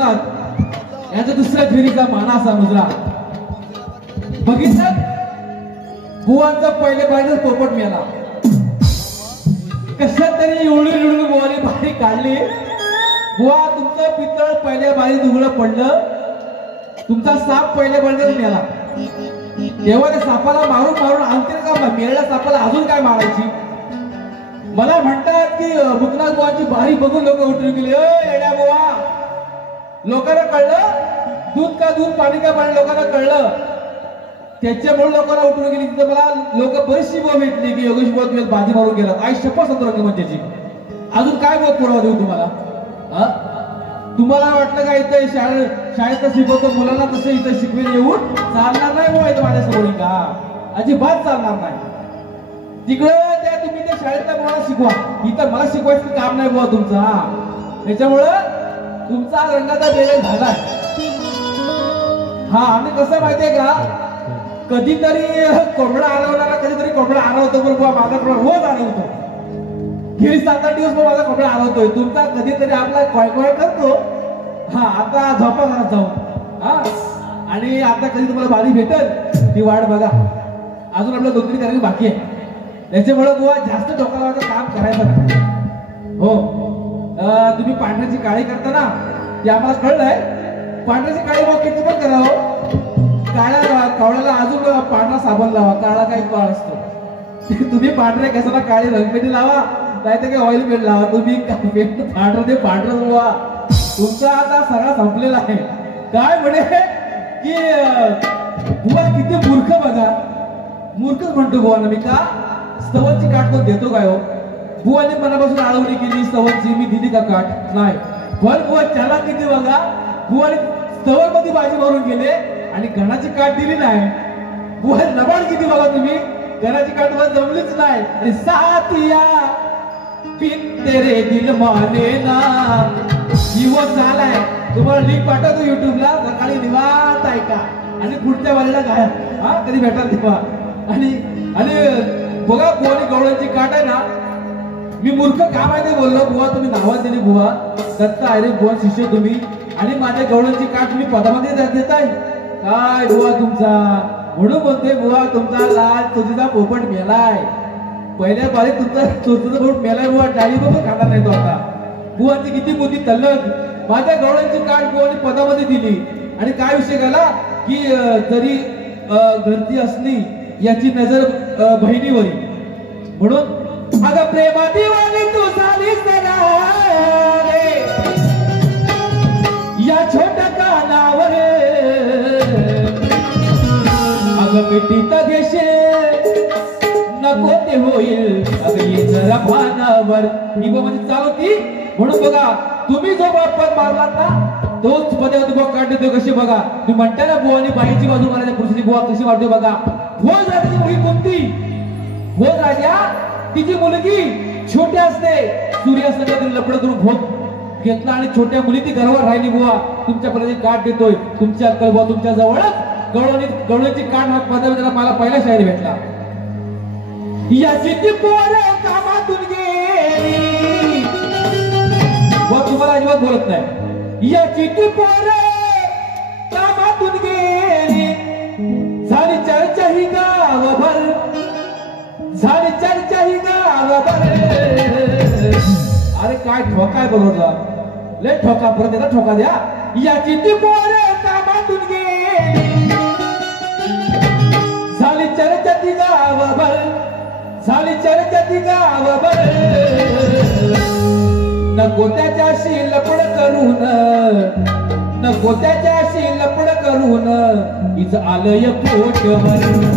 लोकनाथ यांचा दुसऱ्या फेरीचा मानाचा मुजरा बघितलं. बुवांचा पहिले पाहिजे पोपट मेला. कशात तरी उडून बुवाने बारी काढली. बुवा तुमचं पितळ पहिल्या बारीत उघडं पडलं. तुमचा साप पहिल्या बारीत मेला. तेव्हा त्या सापाला मारून मारून आणतील का मेलेल्या सापाला अजून काय मारायची. मला म्हणतात की मुकनाथ बुवाची बारी बघून लोक उठून गेले. येड्या बुवा, लोकांना कळलं दूध का दूध पाणी का पाणी लोकांना कळलं. त्याच्यामुळे लोकांना उठून गेली. तिथं मला लोक बरीचशी बुवा भेटली की योगेश बुवा तुम्ही बाजी मारून गेला. आई शपथ सांगतो रंगमंचाची. अजून काय बुवा पुरावा देऊ तुम्हाला. तुम्हाला वाटलं का इथं शाळेत शिकवतो मुलांना तसं इथं शिकवेल येऊन चालणार नाही बुवा. इथं माझ्या समोर का अजिबात चालणार नाही. तिकडं त्या तुम्ही त्या शाळेतल्या मुलाला शिकवा. इथं मला शिकवायचं काम नाही बुवा तुमचा. त्याच्यामुळं तुमचा रंगाचा बेरेल झालाय. हा आणि कसं माहितीये का कधीतरी कोंबडा आरवणारा कधीतरी कोंबडा आरवतो. पण बुवा माझा कोंबडा रोज आरवतो. गेली 7-8 दिवस माझा कोंबडा आरवतोय. तुमचा कधीतरी आपला कोय करतो. हा आता झोपा घरात जाऊ. हा आणि आता कधी तुम्हाला बारी भेटेल ती वाट बघा. अजून आपल्या 2-3 कार्यक्रम बाकी आहे. त्याच्यामुळे बुवा जास्त डोक्याला काम करायचं नाही. हो तुम्ही पांढऱ्याची काळी करता ना ते आम्हाला कळलंय. पांढऱ्याची काळी बुवा किती पण करावं. काळ्या कावळ्याला अजून पांढरा साबण लावा. काळा काही काळ असतो. तुम्ही पांढऱ्या केसाला काळी रंगपेटी लावा नाही तर काही ऑइल पेंट लावा. तुम्ही पांढरं ते पांढरं बुवा. तुमचा आता सगळा संपलेला आहे. काय म्हणे की बुवा किती मूर्ख बघा. मूर्खच म्हणतो बुवा ना मी. का स्तवनची काठ कोण देतो काय हो. बुवाने मनापासून आळवणी केली स्तवनची. मी दिली का काठ नाही. पण बुवा त्याला किती बघा. बुवाने स्तवन मध्ये बाजी मारून गेले आणि गणाची काठ दिली नाही. बुवा लबाड किती बघा तुम्ही. गणाची काठ वर जमलीच नाही. आणि साथिया पिन तेरे दिल माने ना जीव झालाय. तुम्हाला लिंक पाठवतो युट्यूबला. सकाळी निवांत ऐका आणि पुढच्या वारीला गाया. हा कधी भेटाल तेव्हा. आणि बघा बुवानी गवळ्यांची काठ आहे ना. मी मूर्ख का माहिती बोललो. बुवा तुम्ही नावात दिली बुवा दत्ता आहे रे बुवा शिष्य तुम्ही. आणि माझ्या गवळ्यांची काठ तुम्ही पदामध्ये देताय काय बुवा तुमचा. म्हणून बोलते बुवा तुमचा लाल तुझीचा पोपट मेलाय. पहिल्या बारीत तुमचा चोचीचा पोपट मेलाय बुवा. डाळी पण खाणार नाही तो आता. बुवाची किती मोठी तल्लग. माझ्या गवळ्यांची काठ बुवानी पदामध्ये दिली. आणि काय विषय झाला की जरी घरची असली याची नजर बहिणीवरी. म्हणून अगं प्रेमा दिवाणी तू झालीस रे या छोट्या कानावर. अगं मिठीत घेशे नको ते होईल. अगं ये जरा भानावर. ही म्हणजे चालवती. म्हणून बघा तुम्ही जो बाप्पा मारलात ना तोच पदावरती बुवा काढ देतो. कशी बघा तुम्ही म्हणता ना बुवानी बाईची बाजू मारायची पुरुषाची बुवा कशी वाटते बघा. भोज राजाची मुलगी कोणती. भोज राजा तिची मुलगी छोटी असते. सूर्य असताना लपड करून भोग घेतला आणि छोट्या मुली ती घरावर राहिली. बुवा तुमच्या पदाची काठ देतोय. तुमच्या अक्कल बुवा तुमच्या जवळच गवळणीची काठ हा पदावर मला पहिला शाहीर भेटला. याची ती पोरं कामातून गेली. बुवा तुम्हाला अजिबात बोलत नाही. याची ती पोरं कामातून गेली. झाली चर्चा ही गावभर. झाली चर्चा ही गावभर. अरे काय ठोका बोलवला. लय ठोका परत येता ठोका द्या. याची ती पोरं कामातून गेली. झाली चर्चा ती गावभर. झाली चर्चा ती गावभर. नको त्याच्याशी लपड करून. नको त्याच्याशी लपड करून. हिचं आलंय पोटवर.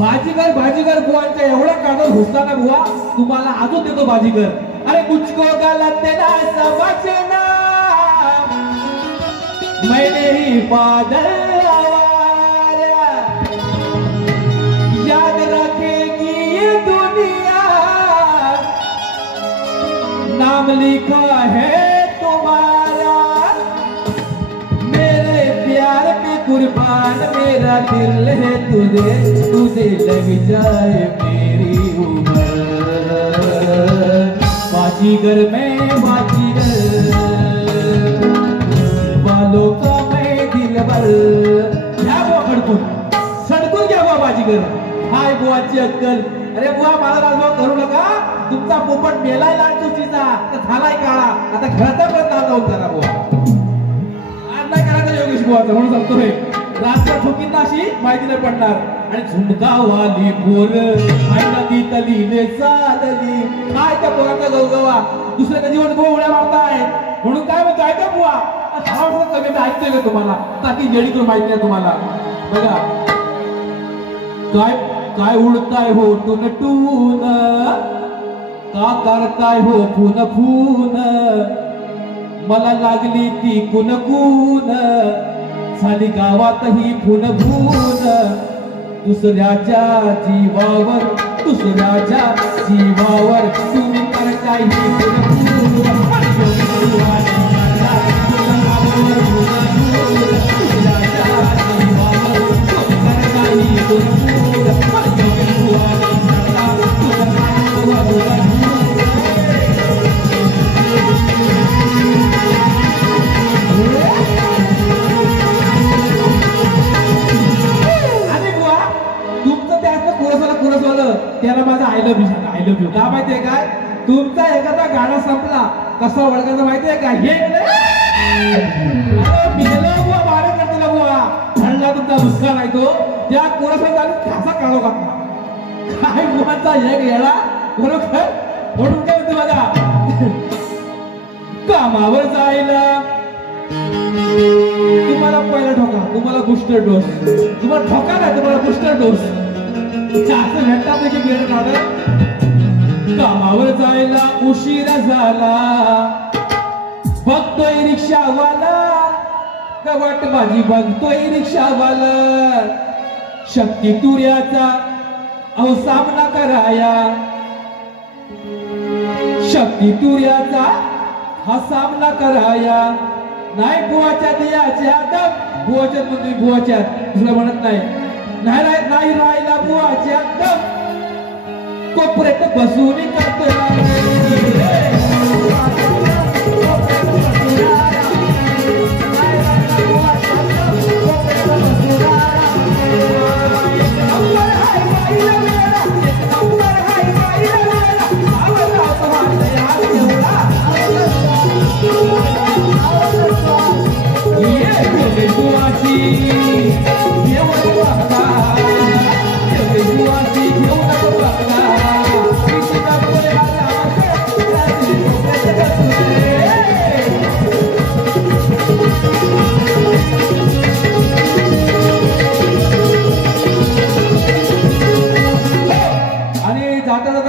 भाजीगर बुवांच्या एवढा कागद घुसला ना बुवा, तुम्हाला अजून देतो भाजीगर. अरे मुझको गलत ना समझना, मैंने ही बादल आवारा, याद रखेगी ये दुनिया, नाम लिखा है तुम्हारा, मेरे प्यार पे कुर्बान मेरा दिल है, तुझे लग जाए मेरी उम्र. बाजीगर में बाजीगर, वालों का मैं दिलबर. घ्या बुवा सडकून घ्या बुवा बाजीगर. हाय बुवाची अक्कल. अरे बुवा मला राजभाव करू नका, तुमचा पोपट मेलाय लालचुचीचा तर झालाय काळा. आता घराचा प्रयत्न जाऊन करा बुवा. आज नाही करायचं योगेश बुवाचा, म्हणून सांगतोय रात्र ठोकीत अशी माहिती नाही पडणार. आणि झुमकावाली पोर नदी तलीने चालली. काय त्या पोराचा गवगवा, दुसऱ्याच्या जीवन उड्या मारताय. म्हणून काय म्हणतो ऐका बुवा, कमी मी ऐकतोय का तुम्हाला, ताकी जेडी करून माहिती आहे तुम्हाला. बघा काय काय उडताय हो टून टून, का करताय हो फून फून, मला लागली ती कुनकून, झाली गावातही फून फून, दुसऱ्याच्या जीवावर तुम्ही करताय ही कुनकून. त्याला माझा आय लव्ह यू का माहितीये काय, तुमचा एखादा गाणं संपला कसा वळगायचं माहितीये का, हे बुवा बारे करते बुवा, ठरला तुमचा मुस्का नाही तो, त्या कोरसाला घासा काढो घातला. काय बुवाचा एक येळा बरोबर. म्हणून काय म्हणते बघा, कामावर जायला तुम्हाला पहिला ठोका, तुम्हाला बूस्टर डोस, तुम्हाला ठोका नाही तुम्हाला बूस्टर डोस. जास्त भेटतात की गेट काढत. कामावर जायला उशिरा झाला, बघतोय रिक्षावाला, गवट भाजी बघतोय रिक्षावाला, शक्ती तुऱ्याचा अहो सामना कराया, शक्ती तुऱ्याचा हा सामना कराया. नाही बुवाच्या दियाच्या दम, बुवाच्यात म्हणतोय बुवाच्यात, दुसरं म्हणत नाही. नाही राहिला बुवाच्या दम, कोपऱ्यात बसून करतोय.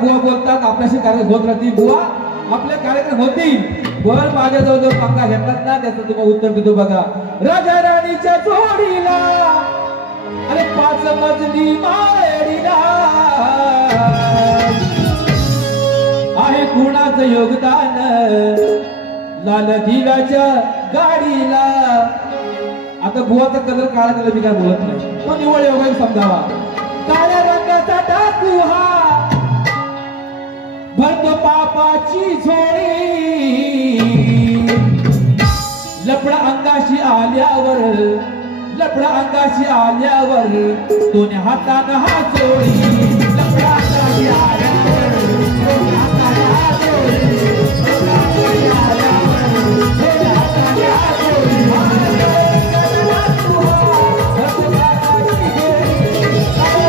बुवा बोलतात आपल्याशी कार्यक्रम होत राहतील. बुवा आपले कार्यक्रम होतील, वर माझ्या जवळ पंखा घेतलात ना त्याचं तुम्हाला उत्तर देतो. बघा राजा राणीच्या जोडीला, अरे 5 मजली माळीला आहे कुणाचं योगदान, लाल दिव्याच्या गाडीला. आता बुवाचा कलर काळा कलर मी काय बोलत नाही, तो निवळ योगाने समजावा. काळ्या रंगाचा टाकू हा भरतो पापाची झोळी, लपडा अंगाशी आल्यावर दोन्ही हातानं हा चोळी, लपडा अंगाशी आल्यावर दोन्ही हातानं हा चोळी, लपडा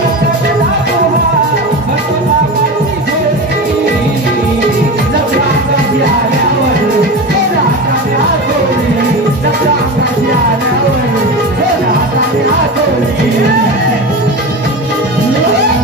अंगाशी आल्यावर दोन्ही हातानं हा चोळी. Yeah!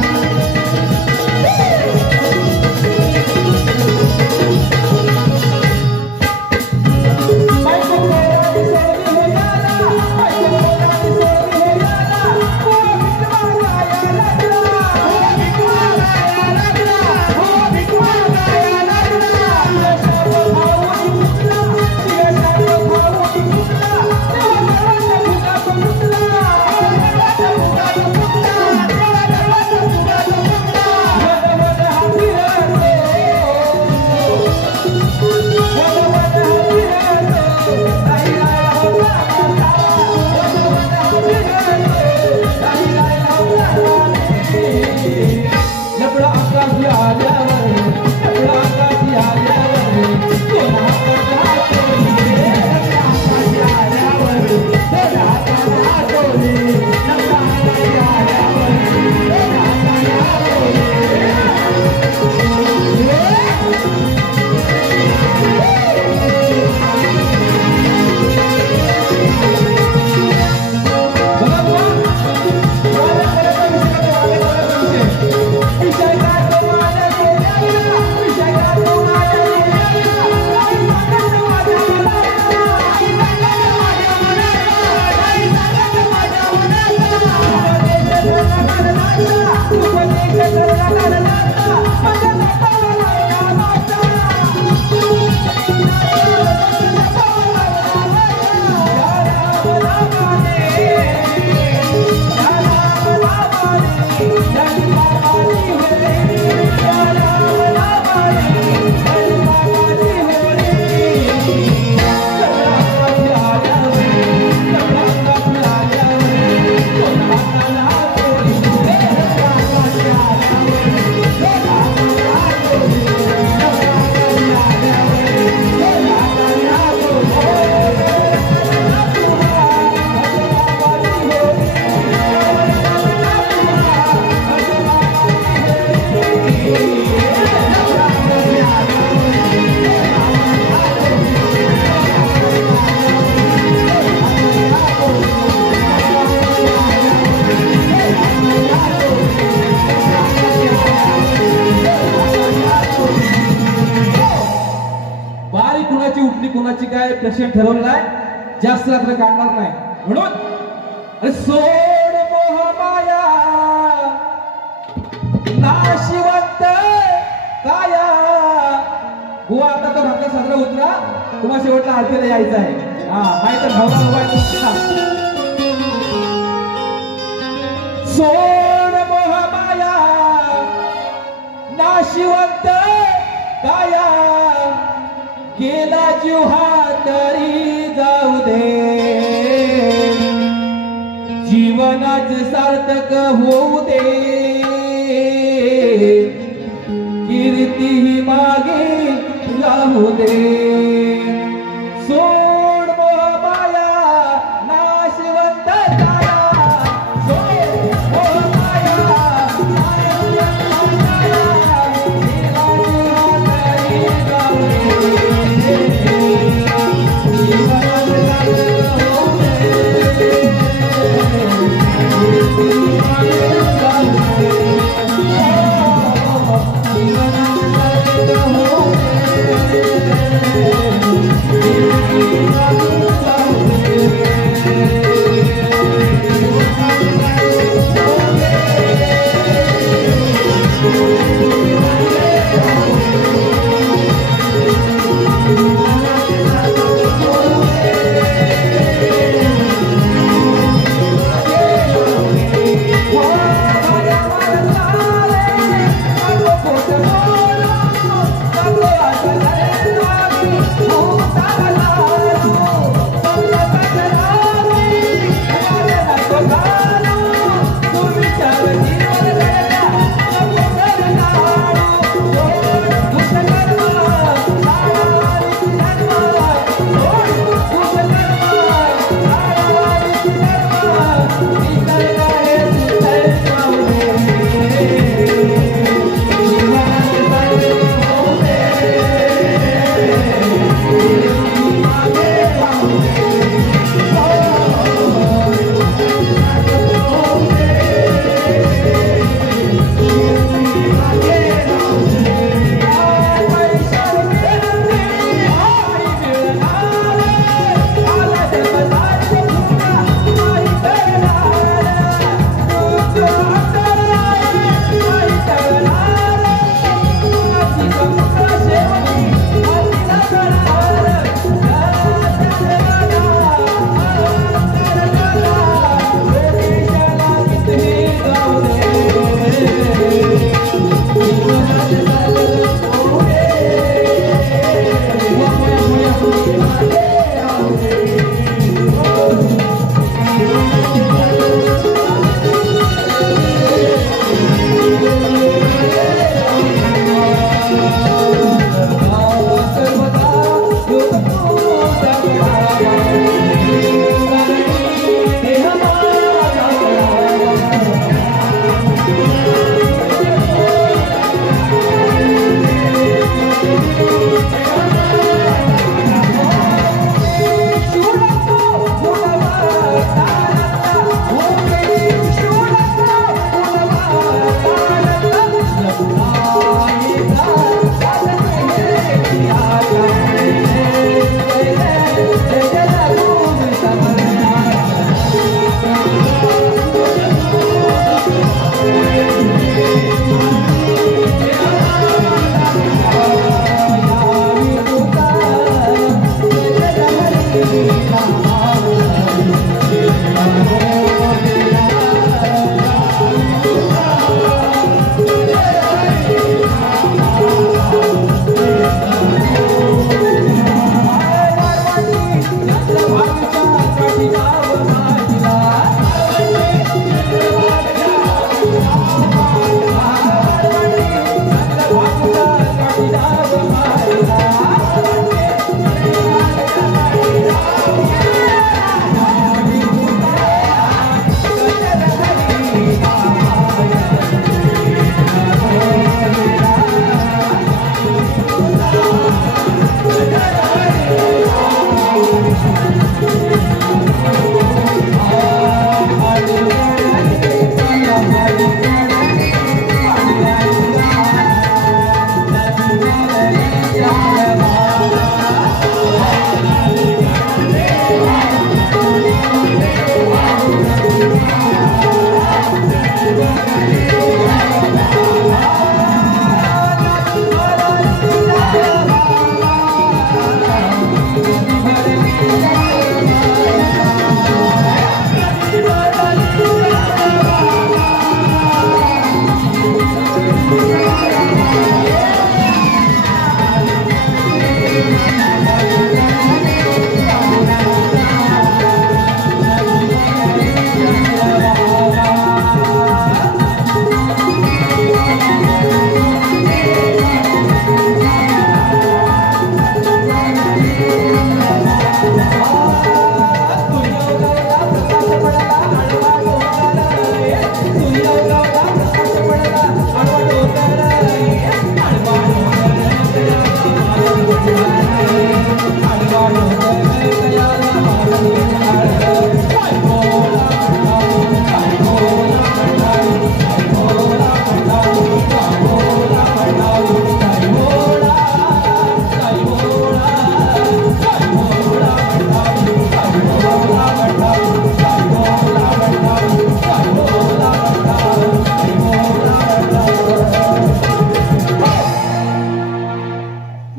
कोणाची काय पेशंट ठरवलेला आहे, जास्त रात्र काढणार नाही म्हणून सोड मोह माया नाशिवंत काया. बुवा आता तो रात्र साजरा उतरा, तुम्हाला शेवटला आरतीला यायचं आहे. हा माहिती भावना उभा आहे. सोड मोह माया नाशिवंत काया, गेला जीव हा तरी जाऊ दे, जीवनाच सार्थक होऊ दे, कीर्ती ही मागे राहू दे. सोड मोह माया नाशिवंत काया, सोड मोह माया नाशिवंत काया, गेला जीव तरी जाऊ दे, जीवनाच सार्थक होऊ दे, कीर्ती ही मागे राहू दे. जीवनाच सार्थक होऊ दे.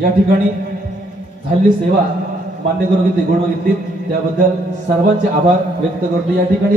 या ठिकाणी झालेली सेवा मान्य करून घेतली, गोडवून घेतली, त्याबद्दल सर्वांचे आभार व्यक्त करतो. या ठिकाणी